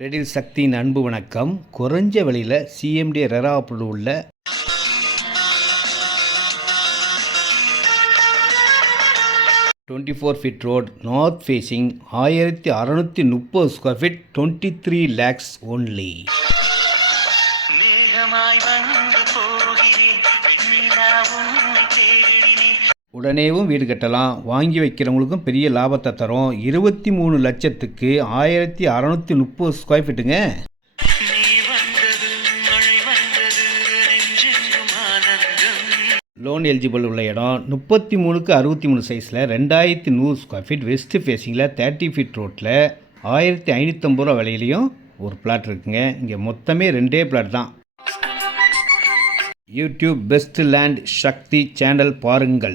ரெடில் சக்தியின் அன்பு வணக்கம். குறைஞ்ச விலையில் சிஎம்டி ரெராவில் உள்ள 24 feet road north facing 1630 square feet 23 lakhs only. உடனேவும் வீடு கட்டலாம். வாங்கி வைக்கிறவங்களுக்கும் பெரிய லாபத்தை தரும். 23 லட்சத்துக்கு 1630 ஸ்கொயர் ஃபீட்டுங்க. லோன் எலிஜிபிள் உள்ள இடம் 33க்கு 63 சைஸில் 2100 ஸ்கொயர் ஃபீட் வெஸ்ட் ஃபேஸிங்கில் 30 feet ரோட்டில் 1550 ரூபா விலையிலையும் ஒரு பிளாட் இருக்குங்க. இங்கே மொத்தமே 2 பிளாட் தான். யூடியூப் பெஸ்ட் லேண்ட் சக்தி சேனல் பாருங்கள்.